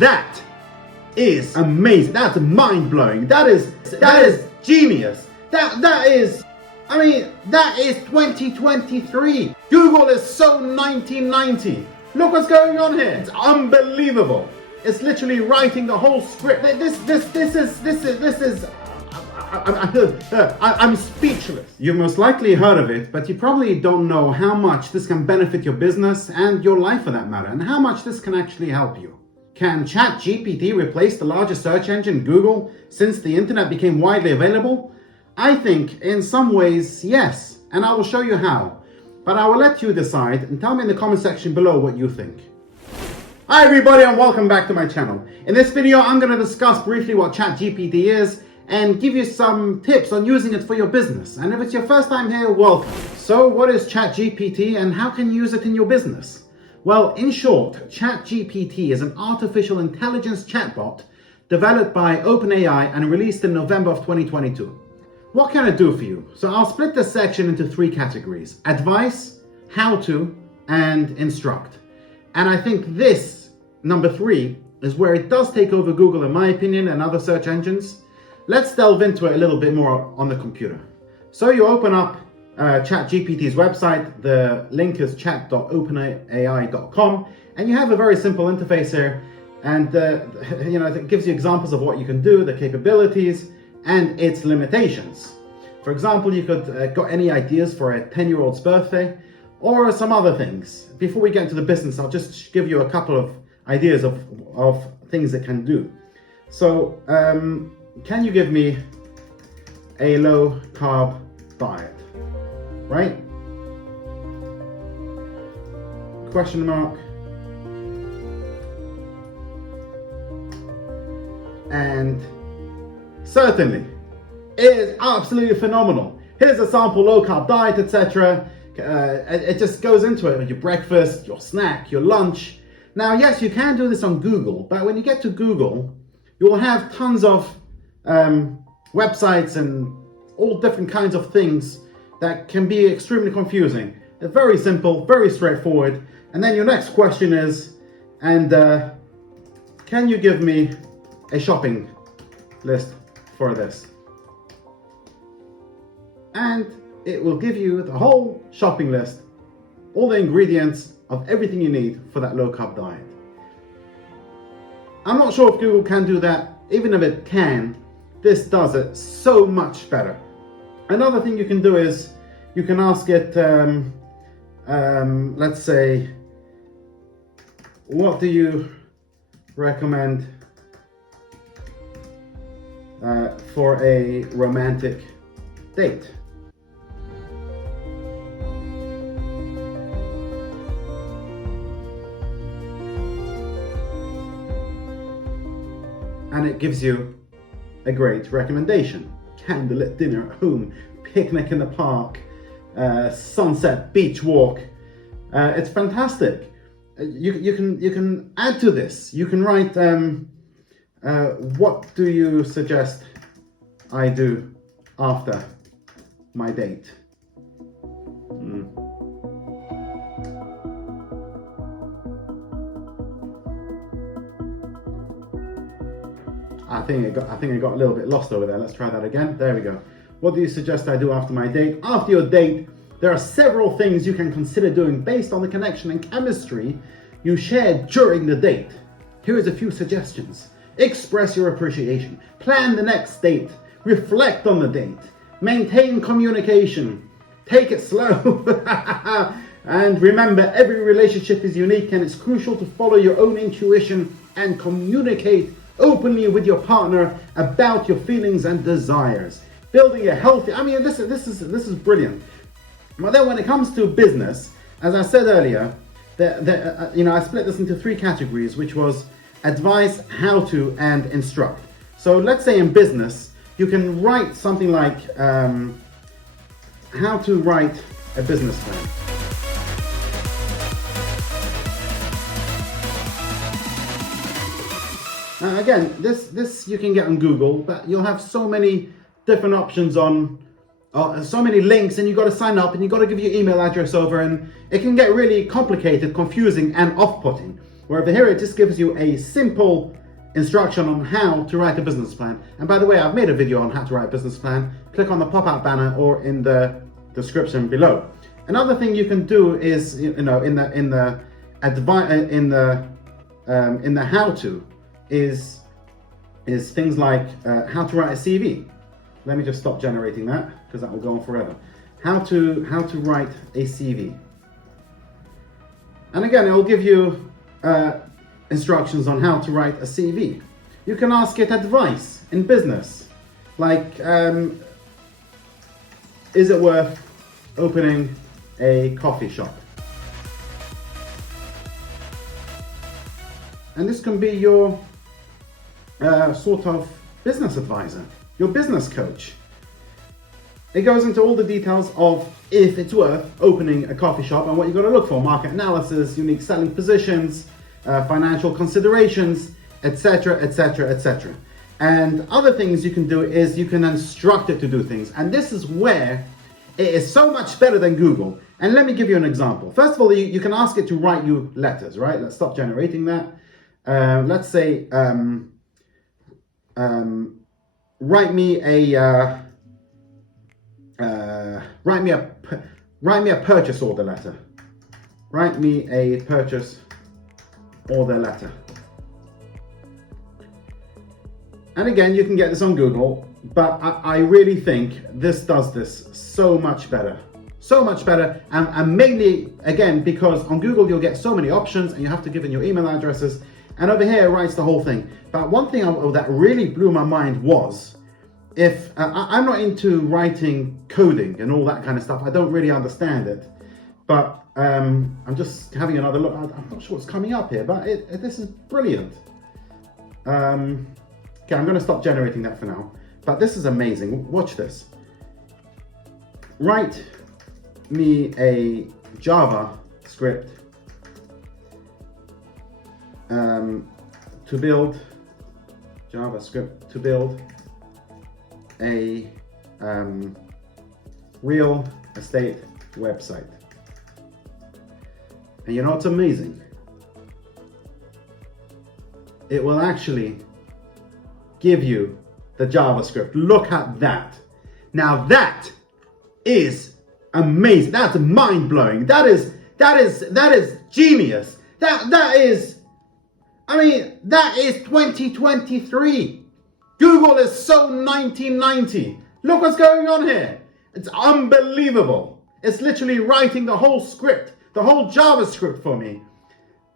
that is amazing. That's mind-blowing. That is genius. That is 2023. Google is so 1990. Look what's going on here. It's unbelievable. It's literally writing the whole script. I'm speechless. You've most likely heard of it, but you probably don't know how much this can benefit your business and your life for that matter, and how much this can actually help you. Can ChatGPT replace the largest search engine, Google, since the internet became widely available? I think in some ways, yes, and I will show you how. But I will let you decide and tell me in the comment section below what you think. Hi everybody and welcome back to my channel. In this video, I'm going to discuss briefly what ChatGPT is and give you some tips on using it for your business. And if it's your first time here, welcome. So what is ChatGPT and how can you use it in your business? Well, in short, ChatGPT is an artificial intelligence chatbot developed by OpenAI and released in November of 2022. What can it do for you? So I'll split this section into three categories: advice, how to, and instruct. And I think this, number 3, is where it does take over Google in my opinion and other search engines. Let's delve into it a little bit more on the computer. So you open up ChatGPT's website. The link is chat.openai.com, and you have a very simple interface here. And it gives you examples of what you can do, the capabilities, and its limitations. For example, you could got any ideas for a 10-year-old's birthday, or some other things. Before we get into the business, I'll just give you a couple of ideas of things it can do. So, can you give me a low-carb diet? Right? Question mark. And certainly, it is absolutely phenomenal. Here's a sample low-carb diet, etc. It just goes into it with your breakfast, your snack, your lunch. Now, yes, you can do this on Google, but when you get to Google, you will have tons of websites and all different kinds of things that can be extremely confusing. It's very simple, very straightforward. And then your next question is, can you give me a shopping list for this? And it will give you the whole shopping list, all the ingredients of everything you need for that low-carb diet. I'm not sure if Google can do that. Even if it can, this does it so much better. Another thing you can do is you can ask it, let's say, what do you recommend for a romantic date? And it gives you a great recommendation: candlelit dinner at home, picnic in the park, sunset beach walk. It's fantastic. You can add to this. You can write, what do you suggest I do after my date? I think it got a little bit lost over there. Let's try that again. There we go. What do you suggest I do after my date? After your date, there are several things you can consider doing based on the connection and chemistry you shared during the date. Here is a few suggestions. Express your appreciation. Plan the next date. Reflect on the date. Maintain communication. Take it slow. And remember, every relationship is unique, and it's crucial to follow your own intuition and communicate openly with your partner about your feelings and desires. Building a healthy, this is brilliant. But then when it comes to business, as I said earlier, I split this into 3 categories, which was advice, how to, and instruct. So let's say in business, you can write something like how to write a business plan. Now again, this you can get on Google, but you'll have so many different options on, so many links, and you've got to sign up, and you've got to give your email address over, and it can get really complicated, confusing, and off-putting. Where over here, it just gives you a simple instruction on how to write a business plan. And by the way, I've made a video on how to write a business plan. Click on the pop-out banner or in the description below. Another thing you can do is, in the how-to is things like how to write a CV. Let me just stop generating that because that will go on forever. How to write a CV. And again, it will give you instructions on how to write a CV. You can ask it advice in business, like is it worth opening a coffee shop? And this can be your sort of business advisor, your business coach. It goes into all the details of if it's worth opening a coffee shop and what you've got to look for: market analysis, unique selling positions, financial considerations, etc., etc., etc. And other things you can do is you can instruct it to do things. And this is where it is so much better than Google. And let me give you an example. First of all, you can ask it to write you letters, right? Let's stop generating that. Let's say, write me a purchase order letter. Write me a purchase order letter. And again, you can get this on Google, but I really think this does this so much better. So much better, and mainly, again, because on Google you'll get so many options and you have to give in your email addresses, and over here it writes the whole thing. But one thing that really blew my mind was, if I'm not into writing coding and all that kind of stuff, I don't really understand it, but I'm just having another look. I'm not sure what's coming up here, but this is brilliant. Okay, I'm going to stop generating that for now, but this is amazing. Watch this. Write me a JavaScript to build a real estate website. And you know what's amazing? It will actually give you the JavaScript. Look at that. Now that is amazing. That's mind-blowing. That is genius. That is 2023. Google is so 1990. Look what's going on here. It's unbelievable. It's literally writing the whole script, the whole JavaScript for me.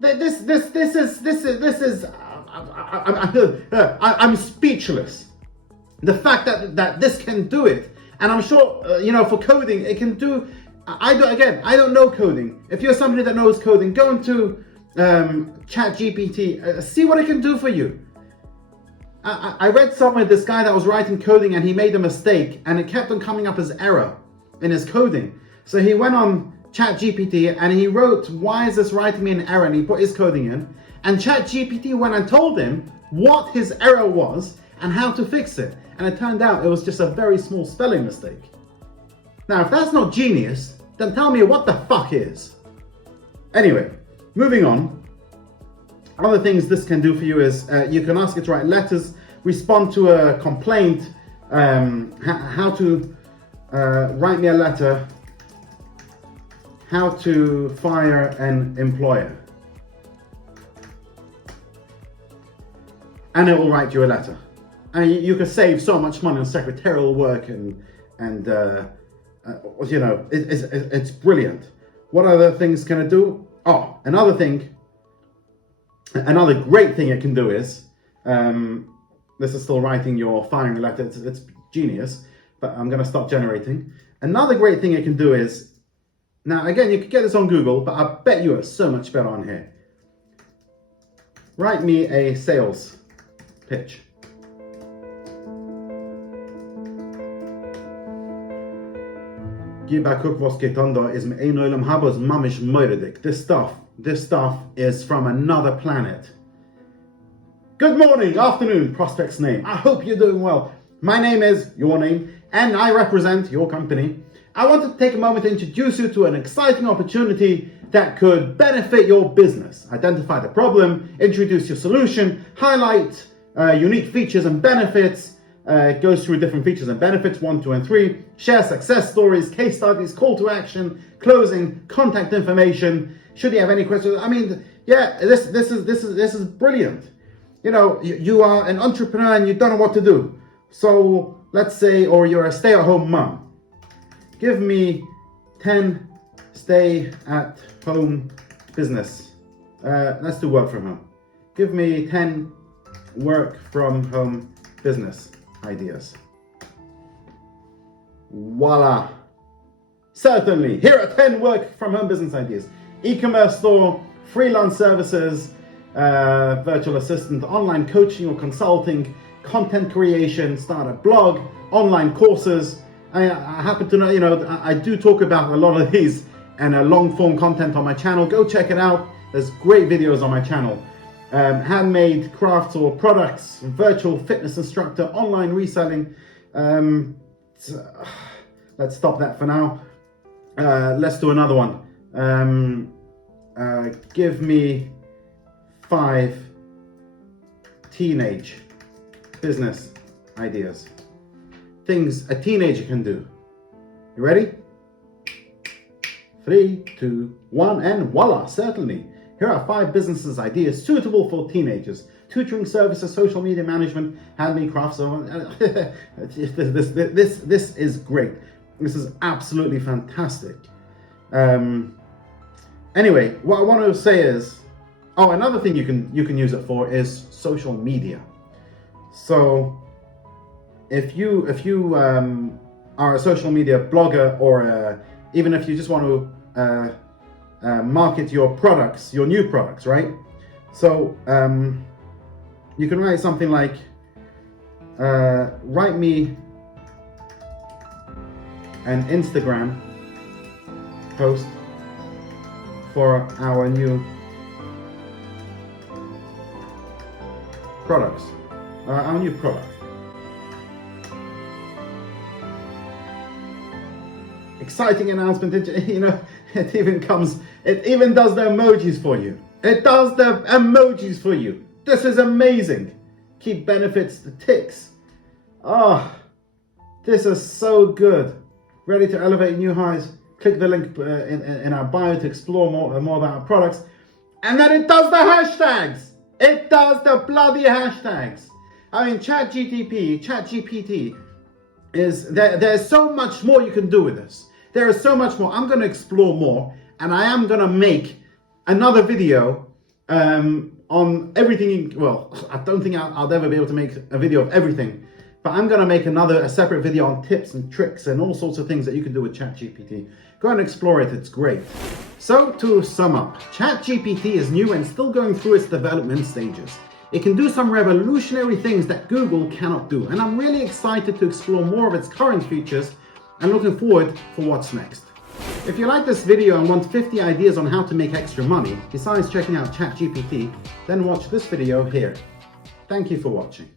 This is I'm speechless. The fact that this can do it, and I'm sure for coding it can do. I don't know coding. If you're somebody that knows coding, go into ChatGPT, see what it can do for you. I read somewhere this guy that was writing coding and he made a mistake and it kept on coming up as error in his coding. So he went on ChatGPT and he wrote, "Why is this writing me an error?" And he put his coding in. And ChatGPT went and told him what his error was and how to fix it. And it turned out it was just a very small spelling mistake. Now, if that's not genius, then tell me what the fuck is. Anyway, moving on. Other things this can do for you is you can ask it to write letters, respond to a complaint, how to write me a letter, how to fire an employer. And it will write you a letter. And you can save so much money on secretarial work and it's brilliant. What other things can it do? Oh, another great thing it can do is, this is still writing your firing letter, it's genius, but I'm going to stop generating. Another great thing it can do is, now again, you could get this on Google, but I bet you are so much better on here. Write me a sales pitch. This stuff is from another planet. Good morning, afternoon, prospect's name. I hope you're doing well. My name is your name, and I represent your company. I want to take a moment to introduce you to an exciting opportunity that could benefit your business. Identify the problem, introduce your solution, highlight unique features and benefits. It goes through different features and benefits, 1, 2, and 3. Share success stories, case studies, call to action, closing, contact information. Should you have any questions? I mean, yeah, this is brilliant. You know, you are an entrepreneur and you don't know what to do. So let's say, or you're a stay-at-home mom. Give me 10 stay-at-home business. Let's do work from home. Give me 10 work from home business ideas. Voila. Certainly. Here are 10 work from home business ideas. E-commerce store, freelance services, virtual assistant, online coaching or consulting, content creation, start a blog, online courses. I happen to know, you know, I do talk about a lot of these and a long form content on my channel. Go check it out. There's great videos on my channel. Handmade crafts or products, virtual fitness instructor, online reselling. Let's stop that for now. Let's do another one. Give me 5 teenage business ideas. Things a teenager can do. You ready? 3, 2, 1, and voila, certainly. Here are 5 business ideas suitable for teenagers. Tutoring services, social media management, handmade crafts. This is great. This is absolutely fantastic. Anyway, what I want to say is, another thing you can use it for is social media. So if you are a social media blogger, or even if you just want to market your products, your new products, right? So you can write something like, write me an Instagram post for our new products, our new product. Exciting announcement, you know, it even does the emojis for you. It does the emojis for you. This is amazing. Key benefits, the ticks. This is so good. Ready to elevate new highs. Click the link in our bio to explore more about our products. And then it does the hashtags. It does the bloody hashtags. I mean, ChatGPT is there's so much more you can do with this. There is so much more. I'm going to explore more, and I am going to make another video on everything. Well, I don't think I'll ever be able to make a video of everything, but I'm going to make a separate video on tips and tricks and all sorts of things that you can do with ChatGPT. Go and explore it. It's great. So to sum up, ChatGPT is new and still going through its development stages. It can do some revolutionary things that Google cannot do, and I'm really excited to explore more of its current features and looking forward for what's next. If you like this video and want 50 ideas on how to make extra money, besides checking out ChatGPT, then watch this video here. Thank you for watching.